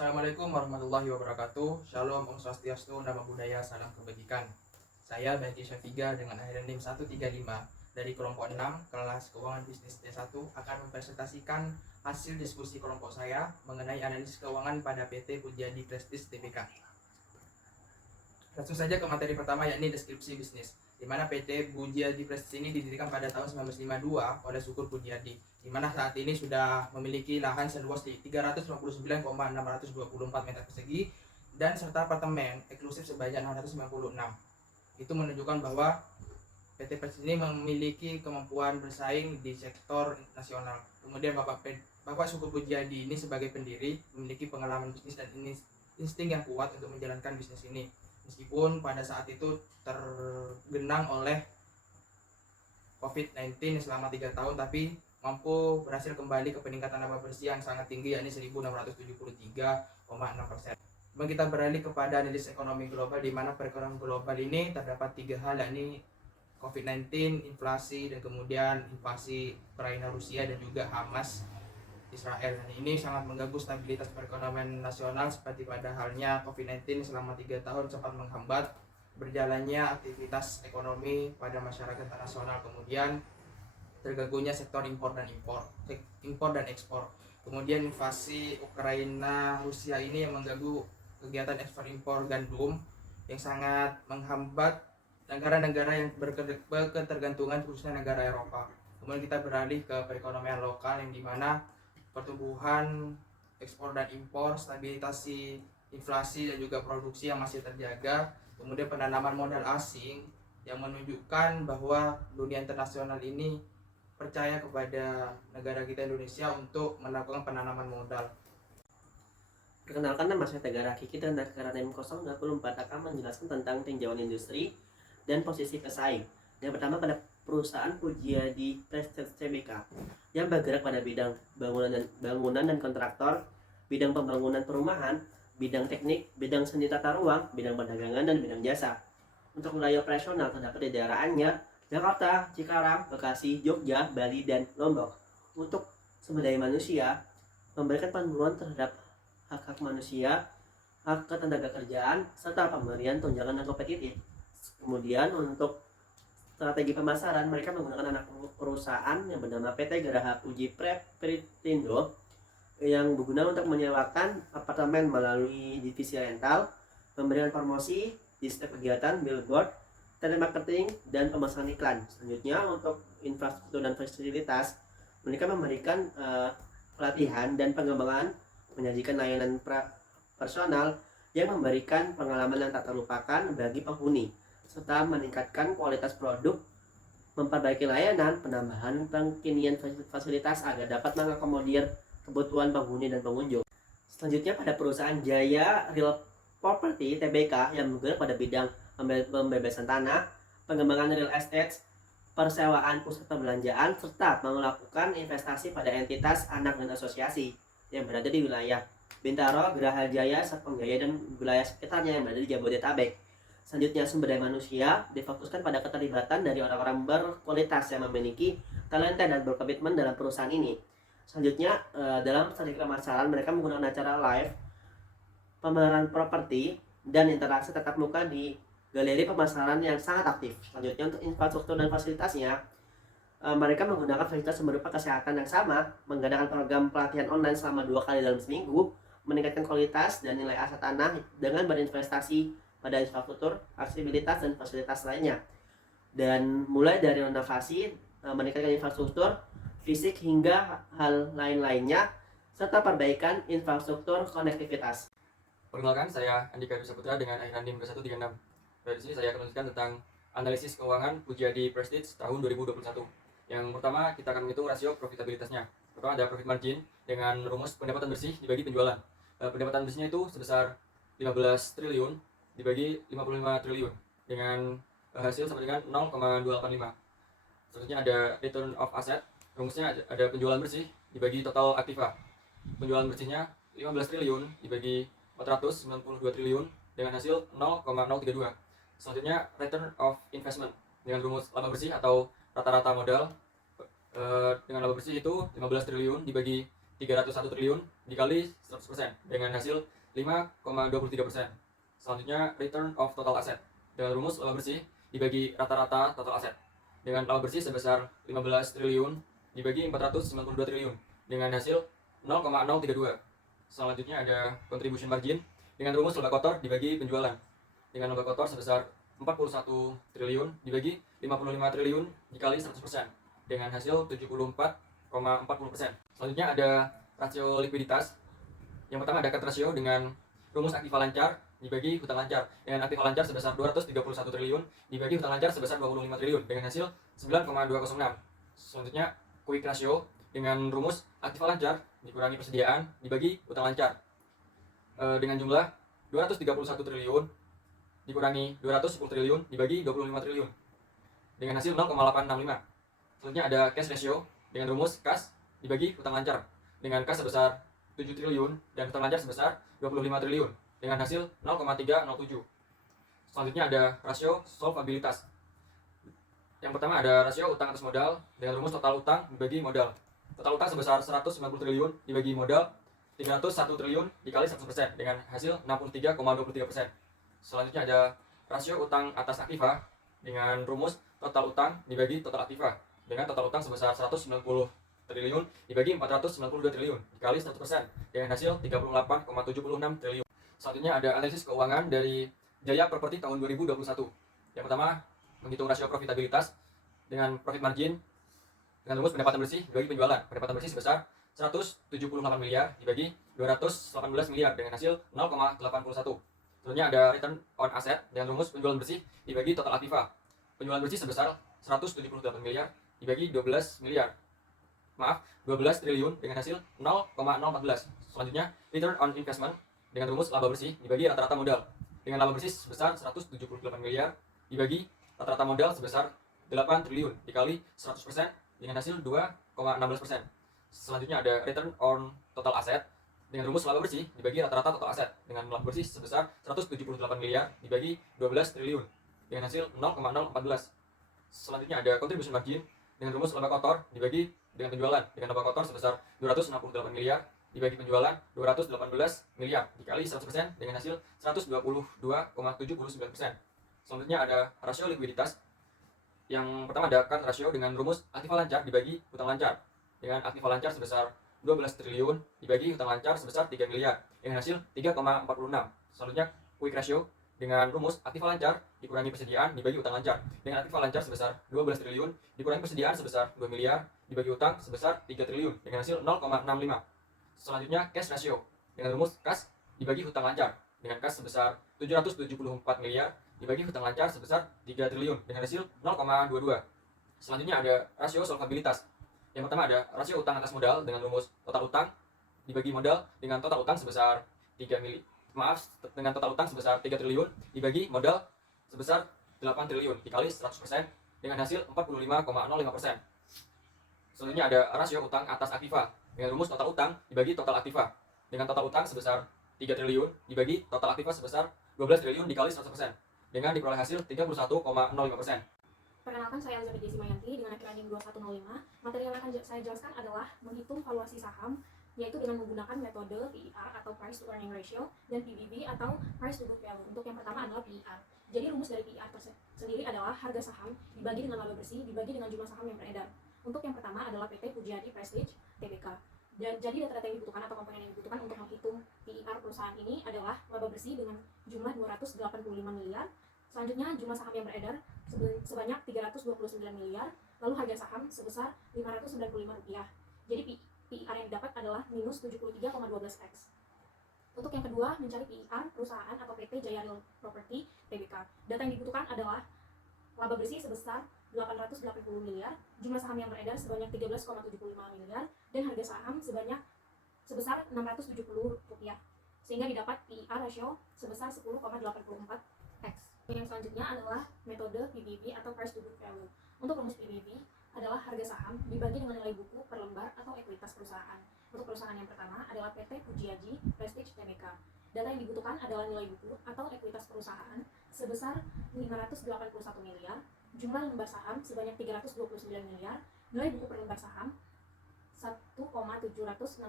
Assalamualaikum warahmatullahi wabarakatuh. Shalom, Om Swastiastu, Namo Buddhaya, salam kebajikan. Saya Baki Syafiga dengan akhiran NIM 135 dari kelompok 6 kelas keuangan bisnis D1 akan mempresentasikan hasil diskusi kelompok saya mengenai analisis keuangan pada PT Pujiadi Prestige Tbk. Langsung saja ke materi pertama, yakni deskripsi bisnis, di mana PT Pujiadi Prestige ini didirikan pada tahun 1952 oleh Syukur Pujiadi, di mana saat ini sudah memiliki lahan seluas 359,624 meter persegi dan serta apartemen eksklusif sebanyak 696. Itu menunjukkan bahwa PT Prestige ini memiliki kemampuan bersaing di sektor nasional. Kemudian Bapak Syukur Pujiadi ini sebagai pendiri memiliki pengalaman bisnis dan insting yang kuat untuk menjalankan bisnis ini. Meskipun pada saat itu tergenang oleh COVID-19 selama 3 tahun, tapi mampu berhasil kembali ke peningkatan laba bersih yang sangat tinggi, yakni 1.673,6%. Kemudian kita beralih kepada analisis ekonomi global, di mana perekonomian global ini terdapat 3 hal, yakni COVID-19, inflasi, dan kemudian invasi Ukraina Rusia dan juga Hamas Israel. Dan ini sangat mengganggu stabilitas perekonomian nasional, seperti pada halnya COVID-19 selama 3 tahun sempat menghambat berjalannya aktivitas ekonomi pada masyarakat internasional. Kemudian terganggunya sektor impor dan ekspor. Kemudian invasi Ukraina Rusia ini yang mengganggu kegiatan ekspor impor gandum, yang sangat menghambat negara-negara yang berketergantungan, khususnya negara Eropa. Kemudian kita beralih ke perekonomian lokal, yang dimana pertumbuhan ekspor dan impor, stabilisasi inflasi dan juga produksi yang masih terjaga. Kemudian penanaman modal asing yang menunjukkan bahwa dunia internasional ini percaya kepada negara kita Indonesia untuk melakukan penanaman modal. Perkenalkan, nama saya Tegar Hakiki dan Negara NIM 024 akan menjelaskan tentang tinjauan industri dan posisi pesaing. Yang pertama, pada perusahaan Pujiadi Prestige Tbk yang bergerak pada bidang bangunan dan kontraktor, bidang pembangunan perumahan, bidang teknik, bidang seni tata ruang, bidang perdagangan, dan bidang jasa. Untuk wilayah operasional terdapat di daerah Anyer, Jakarta, Cikarang, Bekasi, Jogja, Bali, dan Lombok. Untuk sumber daya manusia, memberikan penurunan terhadap hak-hak manusia, hak ketenaga kerjaan, serta pemberian tunjangan yang kompetitif. Kemudian untuk strategi pemasaran, mereka menggunakan anak perusahaan yang bernama PT Geraha Puji Pritindo yang berguna untuk menyewakan apartemen melalui divisi rental, memberikan promosi di setiap kegiatan, billboard, telemarketing, dan pemasaran iklan. Selanjutnya, untuk infrastruktur dan fasilitas, mereka memberikan pelatihan dan pengembangan, menyajikan layanan personal yang memberikan pengalaman yang tak terlupakan bagi penghuni, serta meningkatkan kualitas produk, memperbaiki layanan, penambahan pengkinian fasilitas agar dapat mengakomodir kebutuhan penghuni dan pengunjung. Selanjutnya, pada perusahaan Jaya Real Property Tbk yang bergerak pada bidang pembebasan tanah, pengembangan real estate, persewaan pusat perbelanjaan, serta melakukan investasi pada entitas anak dan asosiasi yang berada di wilayah Bintaro, Geraha Jaya, Serpong Jaya, dan wilayah sekitarnya yang berada di Jabodetabek. Selanjutnya, sumber daya manusia difokuskan pada keterlibatan dari orang-orang berkualitas yang memiliki talenta dan berkomitmen dalam perusahaan ini. Selanjutnya, dalam strategi pemasaran, mereka menggunakan acara live, pameran properti, dan interaksi tatap muka di galeri pemasaran yang sangat aktif. Selanjutnya, untuk infrastruktur dan fasilitasnya, mereka menggunakan fasilitas berupa kesehatan yang sama, mengadakan program pelatihan online selama 2 kali dalam seminggu, meningkatkan kualitas dan nilai aset tanah dengan berinvestasi pada infrastruktur, aksesibilitas, dan fasilitas lainnya. Dan mulai dari renovasi, meningkatkan infrastruktur fisik hingga hal lain-lainnya, serta perbaikan infrastruktur konektivitas. Perkenalkan, saya Andika Dusaputra dengan akhiran NIM 136. Dari sini saya akan menjelaskan tentang analisis keuangan Pujiadi Prestige tahun 2021. Yang pertama, kita akan menghitung rasio profitabilitasnya. Pertama ada profit margin dengan rumus pendapatan bersih dibagi penjualan. Pendapatan bersihnya itu sebesar 15 triliun dibagi 55 triliun dengan hasil sama dengan 0,285. Selanjutnya ada return of asset. Rumusnya ada penjualan bersih dibagi total aktiva. Penjualan bersihnya 15 triliun dibagi 492 triliun dengan hasil 0,032. Selanjutnya return of investment dengan rumus laba bersih atau rata-rata modal. Dengan laba bersih itu 15 triliun dibagi 301 triliun dikali 100% dengan hasil 5,23%. Selanjutnya return of total asset dengan rumus laba bersih dibagi rata-rata total aset dengan laba bersih sebesar 15 triliun dibagi 492 triliun dengan hasil 0,032. Selanjutnya ada contribution margin dengan rumus laba kotor dibagi penjualan dengan laba kotor sebesar 41 triliun dibagi 55 triliun dikali 100% dengan hasil 74,40%. Selanjutnya ada rasio likuiditas. Yang pertama ada cut ratio dengan rumus aktiva lancar dibagi hutang lancar dengan aktiva lancar sebesar 231 triliun dibagi hutang lancar sebesar 25 triliun dengan hasil 9,206. Selanjutnya quick ratio dengan rumus aktiva lancar dikurangi persediaan dibagi hutang lancar dengan jumlah 231 triliun dikurangi 210 triliun dibagi 25 triliun dengan hasil 0,865. Selanjutnya ada cash ratio dengan rumus kas dibagi hutang lancar dengan kas sebesar 7 triliun dan hutang lancar sebesar 25 triliun dengan hasil 0,307. Selanjutnya ada rasio solvabilitas. Yang pertama ada rasio utang atas modal dengan rumus total utang dibagi modal. Total utang sebesar 190 triliun dibagi modal 301 triliun dikali 100% dengan hasil 63,23%. Selanjutnya ada rasio utang atas aktiva dengan rumus total utang dibagi total aktiva dengan total utang sebesar 190 triliun dibagi 492 triliun dikali 100% dengan hasil 38,76 triliun. Selanjutnya ada analisis keuangan dari Jaya Properti tahun 2021. Yang pertama menghitung rasio profitabilitas dengan profit margin dengan rumus pendapatan bersih dibagi penjualan. Pendapatan bersih sebesar 178 miliar dibagi 218 miliar dengan hasil 0,81. Selanjutnya ada return on asset dengan rumus penjualan bersih dibagi total aktiva. Penjualan bersih sebesar 178 miliar dibagi 12 miliar. 12 triliun dengan hasil 0,014. Selanjutnya return on investment dengan rumus laba bersih dibagi rata-rata modal. Dengan laba bersih sebesar 178 miliar dibagi rata-rata modal sebesar 8 triliun dikali 100% dengan hasil 2,16%. Selanjutnya ada return on total asset dengan rumus laba bersih dibagi rata-rata total aset dengan laba bersih sebesar 178 miliar dibagi 12 triliun dengan hasil 0,014. Selanjutnya ada contribution margin dengan rumus laba kotor dibagi dengan penjualan dengan laba kotor sebesar 268 miliar dibagi penjualan 218 miliar dikali 100% dengan hasil 122,79%. Selanjutnya ada rasio likuiditas. Yang pertama ada current ratio dengan rumus aktiva lancar dibagi hutang lancar dengan aktiva lancar sebesar 12 triliun dibagi hutang lancar sebesar 3 miliar dengan hasil 3,46. Selanjutnya quick ratio dengan rumus aktiva lancar dikurangi persediaan dibagi hutang lancar dengan aktiva lancar sebesar 12 triliun dikurangi persediaan sebesar 2 miliar dibagi hutang sebesar 3 triliun dengan hasil 0,65. Selanjutnya cash ratio dengan rumus kas dibagi hutang lancar dengan kas sebesar 774 miliar dibagi hutang lancar sebesar 3 triliun dengan hasil 0,22. Selanjutnya ada rasio solvabilitas. Yang pertama ada rasio utang atas modal dengan rumus total utang dibagi modal dengan total utang sebesar 3 triliun dibagi modal sebesar 8 triliun dikali 100% dengan hasil 45,05%. Selanjutnya ada rasio utang atas aktiva dengan rumus total utang dibagi total aktiva dengan total utang sebesar 3 triliun dibagi total aktiva sebesar 12 triliun dikali 100% dengan diperoleh hasil 31,05%. Perkenalkan, saya Elizabeth Desi Mayanti dengan akhiran NIM 2105. Materi yang akan saya jelaskan adalah menghitung valuasi saham, yaitu dengan menggunakan metode PER atau Price to Earning Ratio dan PBV atau Price to Book Value. Untuk yang pertama adalah PER. Jadi rumus dari PER sendiri adalah harga saham dibagi dengan laba bersih dibagi dengan jumlah saham yang beredar. Untuk yang pertama adalah PT Pujiadi Prestige Tbk. Dan jadi data-data yang dibutuhkan atau komponen yang dibutuhkan untuk menghitung PER perusahaan ini adalah laba bersih dengan jumlah 285 miliar. Selanjutnya jumlah saham yang beredar sebanyak 329 miliar, lalu harga saham sebesar Rp595. Jadi PER yang didapat adalah minus 73,12x. Untuk yang kedua, mencari PER perusahaan atau PT Jaya Real Property Tbk. Data yang dibutuhkan adalah laba bersih sebesar 880 miliar, jumlah saham yang beredar sebanyak 13,75 miliar, dan harga saham sebesar Rp670, sehingga didapat PER ratio sebesar 10,84x. Yang selanjutnya adalah metode PBV atau Price to Book Value. Untuk rumus PBV adalah harga saham dibagi dengan nilai buku per lembar atau ekuitas perusahaan. Untuk perusahaan yang pertama adalah PT Pujiadi Prestige Tbk. Data yang dibutuhkan adalah nilai buku atau ekuitas perusahaan sebesar 581 miliar, jumlah lembar saham sebanyak 329 miliar, nilai buku per lembar saham 1,765,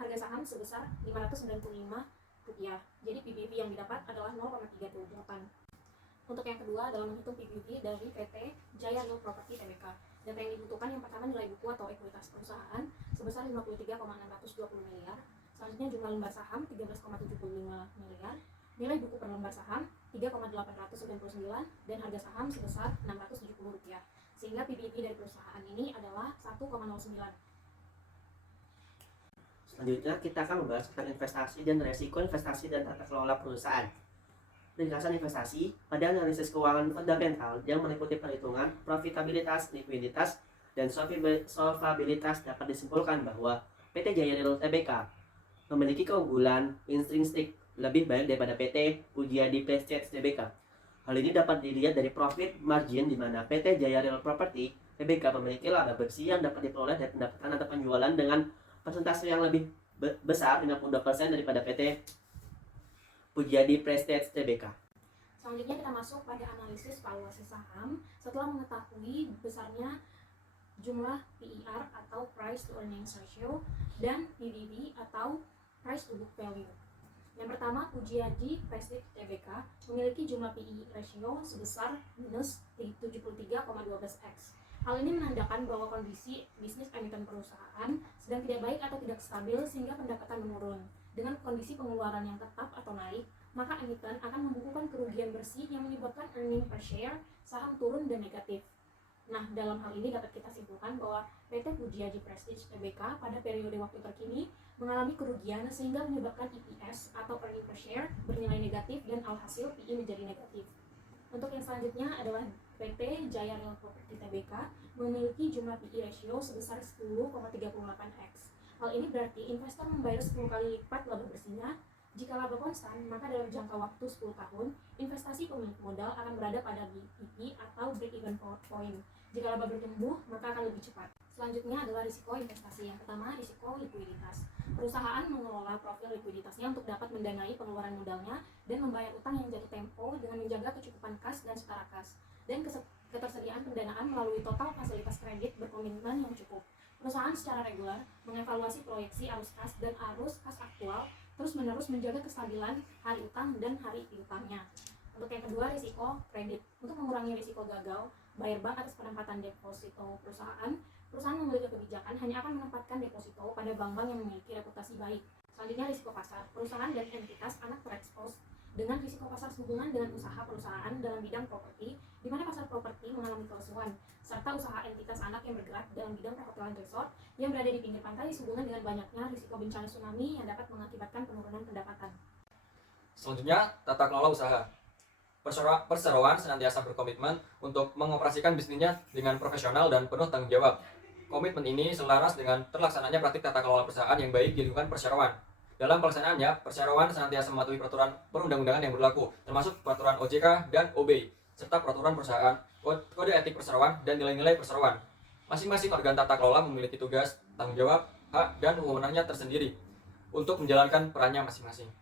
harga saham sebesar Rp595. Jadi PBV yang didapat adalah 0,328. Untuk yang kedua adalah menghitung PBV dari PT Jaya Real Property Tbk. Data yang dibutuhkan yang pertama nilai buku atau ekuitas perusahaan sebesar 53,620 miliar. Selanjutnya jumlah lembar saham 13,75 miliar. Nilai buku per lembar saham 3,899 dan harga saham sebesar Rp670. Sehingga PBV dari perusahaan ini adalah 1,09. Selanjutnya kita akan membahas tentang investasi dan resiko investasi dan tata kelola perusahaan. Ringkasan investasi pada analisis keuangan fundamental yang meliputi perhitungan profitabilitas, likuiditas, dan solvabilitas dapat disimpulkan bahwa PT Jaya Real Tbk memiliki keunggulan intrinsik lebih baik daripada PT Pujiadi Prestige Tbk. Hal ini dapat dilihat dari profit margin di mana PT Jaya Real Property Tbk memiliki laba bersih yang dapat diperoleh dari pendapatan atau penjualan dengan persentase yang lebih besar 52% daripada PT Pujiadi Prestige Tbk. Selanjutnya kita masuk pada analisis valuasi saham setelah mengetahui besarnya jumlah PER atau Price to Earnings Ratio dan PBV atau Price to Book Value. Yang pertama, Pujiadi Prestige Tbk memiliki jumlah PE ratio sebesar minus 73,12x. Hal ini menandakan bahwa kondisi bisnis emiten perusahaan sedang tidak baik atau tidak stabil sehingga pendapatan menurun. Dengan kondisi pengeluaran yang tetap atau naik, maka emiten akan membukukan kerugian bersih yang menyebabkan earning per share saham turun dan negatif. Nah, dalam hal ini dapat kita simpulkan bahwa PT Pujiadi Prestige Tbk pada periode waktu terkini mengalami kerugian sehingga menyebabkan EPS atau earning per share bernilai negatif dan alhasil PE menjadi negatif. Untuk yang selanjutnya adalah PT Jaya Real Property Tbk memiliki jumlah PE ratio sebesar 10,38x. Hal ini berarti investor membayar 10 kali lipat laba bersihnya. Jika laba konstan, maka dalam jangka waktu 10 tahun, investasi pemilik modal akan berada pada BEP atau break-even point. Jika laba bertumbuh, maka akan lebih cepat. Selanjutnya adalah risiko investasi. Yang pertama, risiko likuiditas. Perusahaan mengelola profil likuiditasnya untuk dapat mendanai pengeluaran modalnya dan membayar utang yang jatuh tempo dengan menjaga kecukupan kas dan setara kas, dan ketersediaan pendanaan melalui total fasilitas kredit berkomitmen yang cukup. Perusahaan secara reguler mengevaluasi proyeksi arus kas dan arus kas aktual, terus-menerus menjaga kestabilan hari utang dan hari piutangnya. Untuk yang kedua, risiko kredit. Untuk mengurangi risiko gagal bayar bank atas penempatan deposito perusahaan memiliki kebijakan hanya akan menempatkan deposito pada bank-bank yang memiliki reputasi baik. Selanjutnya, risiko pasar. Perusahaan dan entitas anak terekspos dengan risiko pasar sehubungan dengan usaha perusahaan dalam bidang properti, di mana pasar properti mengalami kelesuan, serta usaha entitas anak yang bergerak dalam bidang perhotelan resort yang berada di pinggir pantai sehubungan dengan banyaknya risiko bencana tsunami yang dapat mengakibatkan penurunan pendapatan. Selanjutnya, tata kelola usaha. Perseroan senantiasa berkomitmen untuk mengoperasikan bisnisnya dengan profesional dan penuh tanggung jawab. Komitmen ini selaras dengan terlaksananya praktik tata kelola perusahaan yang baik di lingkungan perseroan. Dalam pelaksanaannya, perseroan senantiasa mematuhi peraturan perundang-undangan yang berlaku, termasuk peraturan OJK dan OB, serta peraturan perusahaan, kode etik perseroan, dan nilai-nilai perseroan. Masing-masing organ tata kelola memiliki tugas, tanggung jawab, hak, dan wewenangnya tersendiri untuk menjalankan perannya masing-masing.